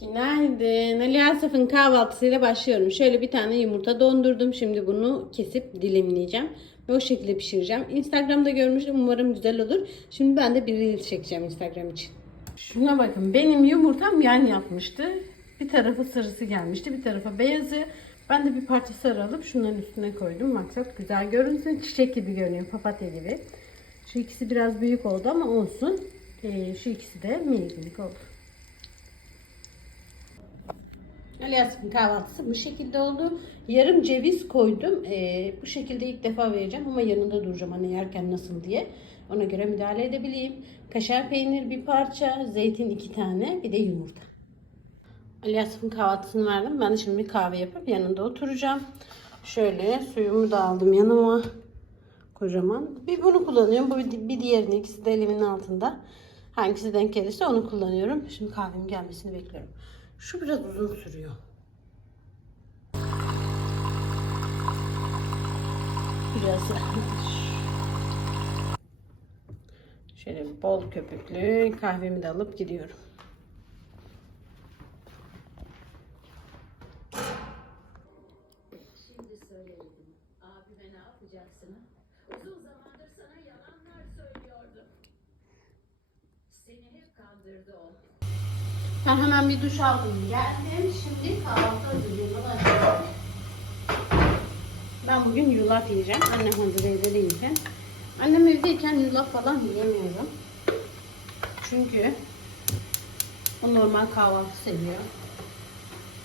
Günaydın. Ali Asaf'ın kahvaltısıyla başlıyorum. Şöyle bir tane yumurta dondurdum. Şimdi bunu kesip dilimleyeceğim. Ve o şekilde pişireceğim. Instagram'da görmüştüm. Umarım güzel olur. Şimdi ben de bir reel çekeceğim Instagram için. Şuna bakın. Benim yumurtam yan yapmıştı. Bir tarafı sarısı gelmişti. Bir tarafa beyazı. Ben de bir parça sarı alıp şunların üstüne koydum. Maksat güzel görünsün. Çiçek gibi görünüyor. Papatya gibi. Şu ikisi biraz büyük oldu ama olsun. Ee, şu ikisi de minik oldu. Ali Yasif'in kahvaltısı bu şekilde oldu. Yarım ceviz koydum. Ee, bu şekilde ilk defa vereceğim ama yanında duracağım hani yerken nasıl diye. Ona göre müdahale edebileyim. Kaşar peynir bir parça, zeytin iki tane, bir de yumurta. Ali Yasif'in kahvaltısını verdim. Ben de şimdi bir kahve yapıp yanında oturacağım. Şöyle suyumu da aldım yanıma. Kocaman. Bir bunu kullanıyorum. Bu bir diğerini. ikisi de elimin altında. Hangisi denk gelirse onu kullanıyorum. Şimdi kahvemin gelmesini bekliyorum. Şu biraz uzun sürüyor. Biraz şöyle bol köpüklü kahvemi de alıp gidiyorum. Şimdi söylemedim. Abime ne yapacaksın? Uzun zamandır sana yalanlar söylüyordum. Seni kandırdı o. Ben hemen bir duş aldım geldim. Şimdi kahvaltı hazırlıyorum. Ben bugün yulaf yiyeceğim. Annem hazır evde değilken. Annem evdeyken yulaf falan yiyemiyorum. Çünkü o normal kahvaltı seviyor.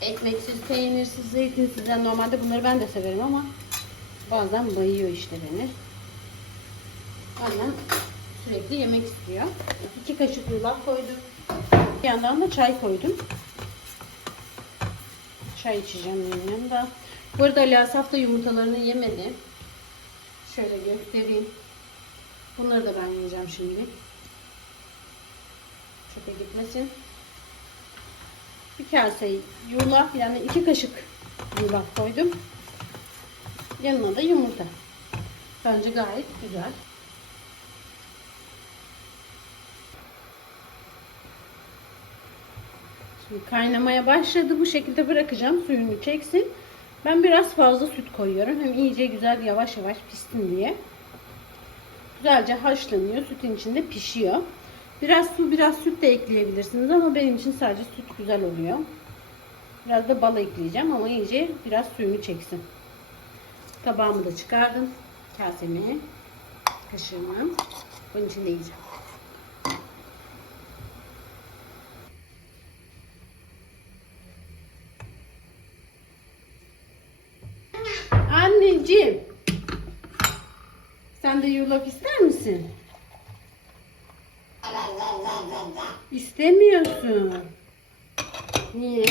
Ekmeksiz, peynirsiz, zeytinsiz. Yani normalde bunları ben de severim ama bazen bayıyor işte beni. Annem sürekli yemek istiyor. İki kaşık yulaf koydum. Bir yandan da çay koydum. Çay içeceğim yanında. Bu arada Ali Asaf da yumurtalarını yemedi. Şöyle göstereyim. Bunları da ben yiyeceğim şimdi. Çöpe gitmesin. Bir kase yulaf yani iki kaşık yulaf koydum. Yanına da yumurta. Bence gayet güzel. Kaynamaya başladı. Bu şekilde bırakacağım. Suyunu çeksin. Ben biraz fazla süt koyuyorum. Hem iyice güzel yavaş yavaş pişsin diye. Güzelce haşlanıyor. Sütün içinde pişiyor. Biraz su, biraz süt de ekleyebilirsiniz ama benim için sadece süt güzel oluyor. Biraz da bal ekleyeceğim ama iyice biraz suyunu çeksin. Tabağımı da çıkardım. Kasemi, kaşığımı. Bunun içinde yiyeceğim. Anneciğim. Sen de yulaf ister misin? İstemiyorsun. Niye?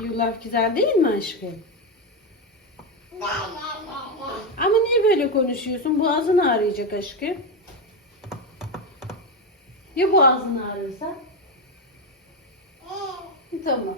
Yulaf güzel değil mi aşkım? Ama niye böyle konuşuyorsun? Boğazın ağrıyacak aşkım. Ya boğazın ağrırsa? Tamam.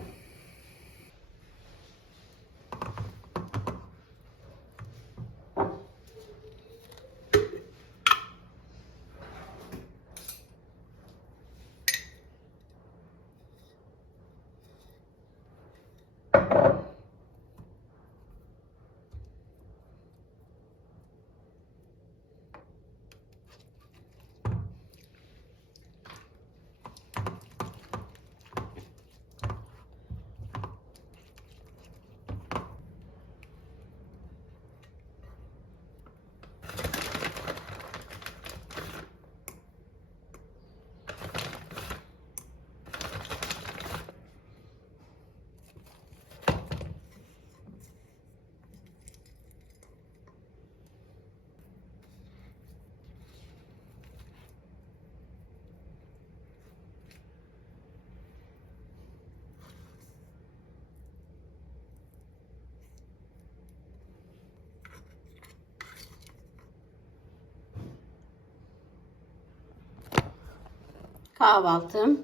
Kahvaltım.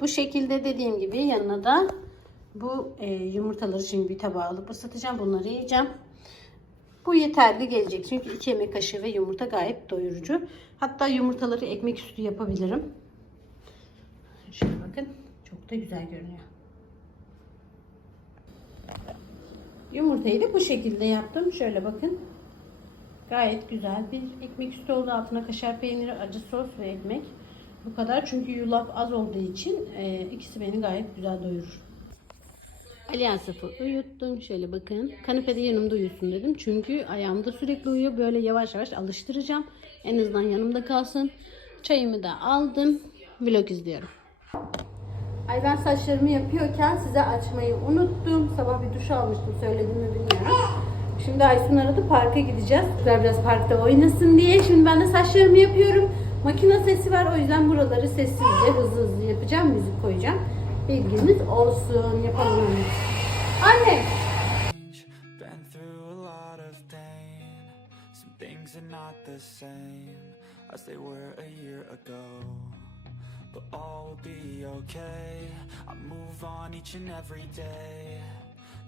Bu şekilde dediğim gibi yanına da bu e, yumurtaları şimdi bir tabağa alıp ısıtacağım. Bunları yiyeceğim. Bu yeterli gelecek. Çünkü 2 yemek kaşığı ve yumurta gayet doyurucu. Hatta yumurtaları ekmek üstü yapabilirim. bakın. Çok da güzel görünüyor. Yumurtayı da bu şekilde yaptım. Şöyle bakın. Gayet güzel bir ekmek üstü oldu. Altına kaşar peyniri, acı sos ve ekmek. Bu kadar. Çünkü yulaf az olduğu için e, ikisi beni gayet güzel doyurur. Ali Asaf'ı uyuttum. Şöyle bakın. Kanepede yanımda uyusun dedim. Çünkü ayağımda sürekli uyuyor. Böyle yavaş yavaş alıştıracağım. En azından yanımda kalsın. Çayımı da aldım. Vlog izliyorum. Ay ben saçlarımı yapıyorken size açmayı unuttum. Sabah bir duş almıştım. Söyledim mi bilmiyorum. Şimdi Aysun aradı parka gideceğiz. Güzel biraz parkta oynasın diye. Şimdi ben de saçlarımı yapıyorum. Makine sesi var. O yüzden buraları sessizce hızlı hızlı yapacağım. Müzik koyacağım. Bilginiz olsun. Yapalım. Anne. But all will be okay. I move on each and every day.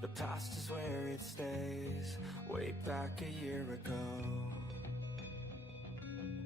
The past is where it stays. Way back a year ago.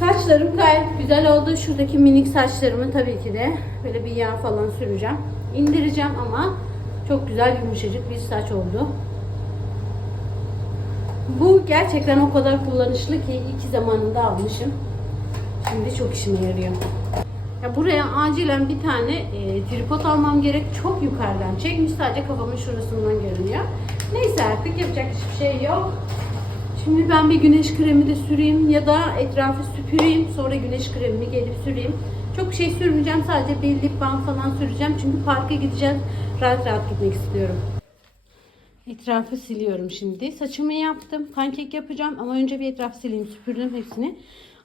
Saçlarım gayet güzel oldu. Şuradaki minik saçlarımı tabii ki de böyle bir yağ falan süreceğim. İndireceğim ama çok güzel yumuşacık bir saç oldu. Bu gerçekten o kadar kullanışlı ki iki zamanında almışım. Şimdi çok işime yarıyor. Ya buraya acilen bir tane e, tripod almam gerek. Çok yukarıdan çekmiş. Sadece kafamın şurasından görünüyor. Neyse artık yapacak hiçbir şey yok. Şimdi ben bir güneş kremi de süreyim ya da etrafı süpüreyim. Sonra güneş kremini gelip süreyim. Çok şey sürmeyeceğim. Sadece bir lip balm falan süreceğim. Çünkü parka gideceğiz. Rahat rahat gitmek istiyorum. Etrafı siliyorum şimdi. Saçımı yaptım. Pankek yapacağım ama önce bir etrafı sileyim. Süpürdüm hepsini.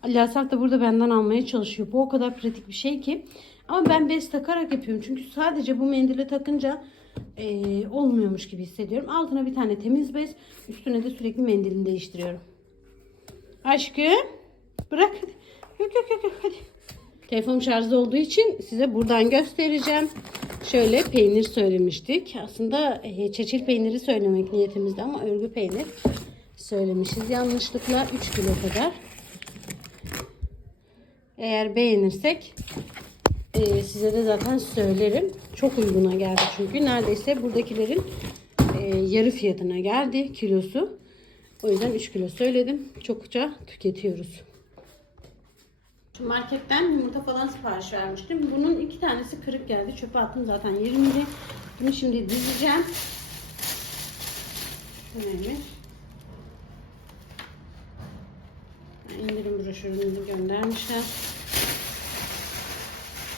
Ali Asaf da burada benden almaya çalışıyor. Bu o kadar pratik bir şey ki. Ama ben bez takarak yapıyorum. Çünkü sadece bu mendile takınca eee, olmuyormuş gibi hissediyorum. Altına bir tane temiz bez. Üstüne de sürekli mendilini değiştiriyorum. Aşkım. Bırak. Yok yok yok yok hadi. Telefon şarjda olduğu için size buradan göstereceğim. Şöyle peynir söylemiştik. Aslında e, çeçil peyniri söylemek niyetimizde ama örgü peynir söylemişiz. Yanlışlıkla 3 kilo kadar. Eğer beğenirsek e, size de zaten söylerim. Çok uyguna geldi çünkü. Neredeyse buradakilerin e, yarı fiyatına geldi kilosu. O yüzden 3 kilo söyledim. Çokça tüketiyoruz. Marketten yumurta falan sipariş vermiştim. Bunun iki tanesi kırık geldi. Çöpe attım zaten 20 Bunu şimdi dizeceğim. Neymiş? İndirim broşürünü göndermişler.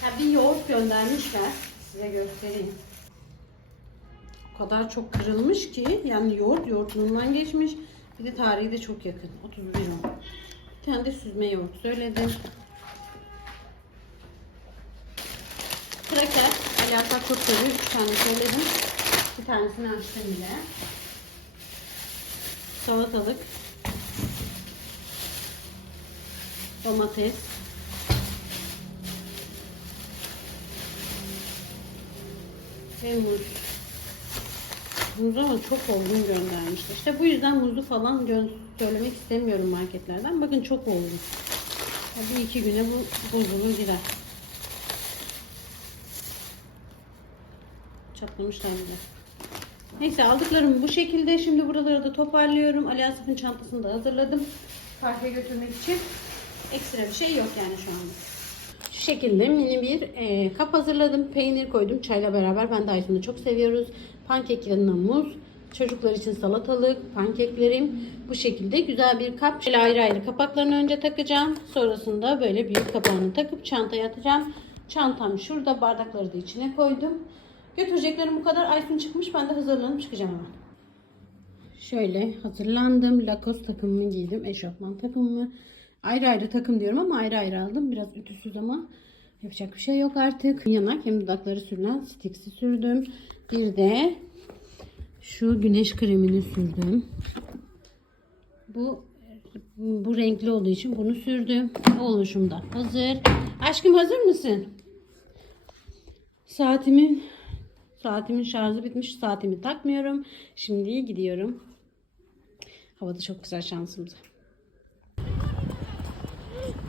Ha, bir yoğurt göndermişler. Size göstereyim. O kadar çok kırılmış ki yani yoğurt yoğurtluğundan geçmiş. Bir de tarihi de çok yakın. 31 on. Bir tane de süzme yoğurt söyledim. Kraker. Alaka çok seviyor. Üç tane söyledim. Bir tanesini açtım bile. Salatalık. Domates. Ve muz. Muz ama çok olgun göndermişler. İşte bu yüzden muzu falan söylemek istemiyorum marketlerden. Bakın çok olgun. Bir iki güne bu bozulur gider. Çatlamışlar bile. Neyse aldıklarım bu şekilde. Şimdi buraları da toparlıyorum. Ali Asaf'ın çantasını da hazırladım. Parka götürmek için. Ekstra bir şey yok yani şu anda. Şu şekilde mini bir e, kap hazırladım. Peynir koydum çayla beraber. Ben de Aysun'u çok seviyoruz. Pankek yanına muz. Çocuklar için salatalık, pankeklerim. Bu şekilde güzel bir kap. Şöyle ayrı ayrı kapaklarını önce takacağım. Sonrasında böyle büyük kapağını takıp çantaya atacağım. Çantam şurada. Bardakları da içine koydum. Götüreceklerim bu kadar. Aysun çıkmış. Ben de hazırlanıp çıkacağım hemen. Şöyle hazırlandım. Lacoste takımımı giydim. Eşofman takımımı. Ayrı ayrı takım diyorum ama ayrı ayrı aldım. Biraz ütüsüz ama yapacak bir şey yok artık. Yanak hem dudakları sürülen stiksi sürdüm. Bir de şu güneş kremini sürdüm. Bu bu renkli olduğu için bunu sürdüm. Oluşum da hazır. Aşkım hazır mısın? Saatimin saatimin şarjı bitmiş. Saatimi takmıyorum. Şimdi gidiyorum. Havada çok güzel şansımıza.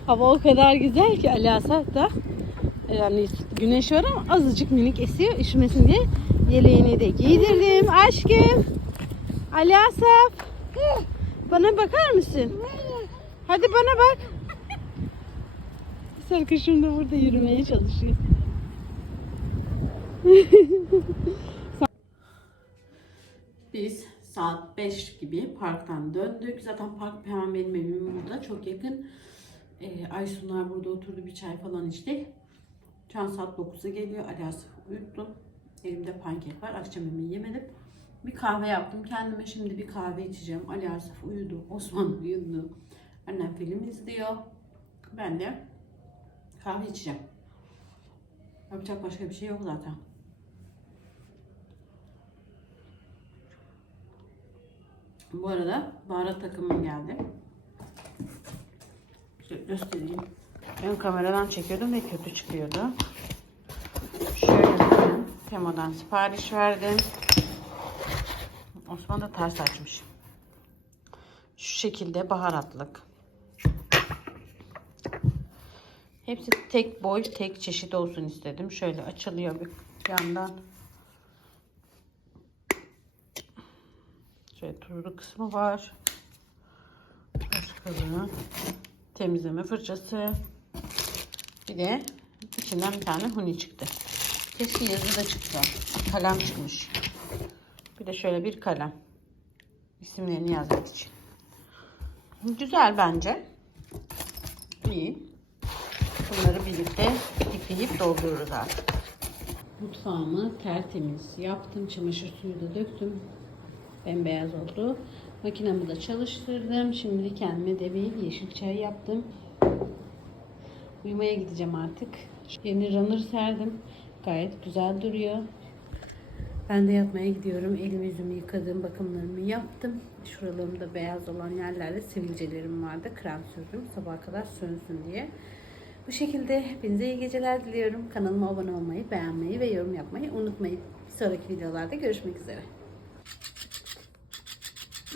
Hava o kadar güzel ki Ali Asaf da yani güneş var ama azıcık minik esiyor üşümesin diye yeleğini de giydirdim. Aşkım. Ali Asaf. Bana bakar mısın? Hadi bana bak. Sarkışım da burada yürümeye çalışıyor. Biz saat 5 gibi parktan döndük. Zaten park hemen benim evim burada. Çok yakın. Ee, Aysunlar burada oturdu. Bir çay falan içtik. Şu an saat 9'a geliyor. Ali Asaf'ı uyuttum. Elimde pankek var. Akşam yemeği yemedim. Bir kahve yaptım. Kendime şimdi bir kahve içeceğim. Ali Asaf uyudu. Osman uyudu. Annem film izliyor. Ben de kahve içeceğim. Yapacak başka bir şey yok zaten. Bu arada baharat takımım geldi. Göstereyim. Ön kameradan çekiyordum ve kötü çıkıyordu. Şöyle bakın. Temo'dan sipariş verdim. Osman da ters açmış. Şu şekilde baharatlık. Hepsi tek boy, tek çeşit olsun istedim. Şöyle açılıyor bir yandan. Şöyle tuzlu kısmı var. Başka temizleme fırçası. Bir de içinden bir tane huni çıktı. Keşke yazı da çıktı. Kalem çıkmış. Bir de şöyle bir kalem. İsimlerini yazmak için. Güzel bence. İyi. Bunları birlikte ipleyip doldururuz artık. Mutfağımı tertemiz yaptım. Çamaşır suyu da döktüm. Bembeyaz oldu. Makinamı da çalıştırdım. Şimdi kendime de bir yeşil çay yaptım. Uyumaya gideceğim artık. Yeni runner serdim. Gayet güzel duruyor. Ben de yatmaya gidiyorum. Elimi yüzümü yıkadım. Bakımlarımı yaptım. Şuralarımda beyaz olan yerlerde sivilcelerim vardı. Krem sürdüm. Sabaha kadar sönsün diye. Bu şekilde hepinize iyi geceler diliyorum. Kanalıma abone olmayı, beğenmeyi ve yorum yapmayı unutmayın. Bir sonraki videolarda görüşmek üzere.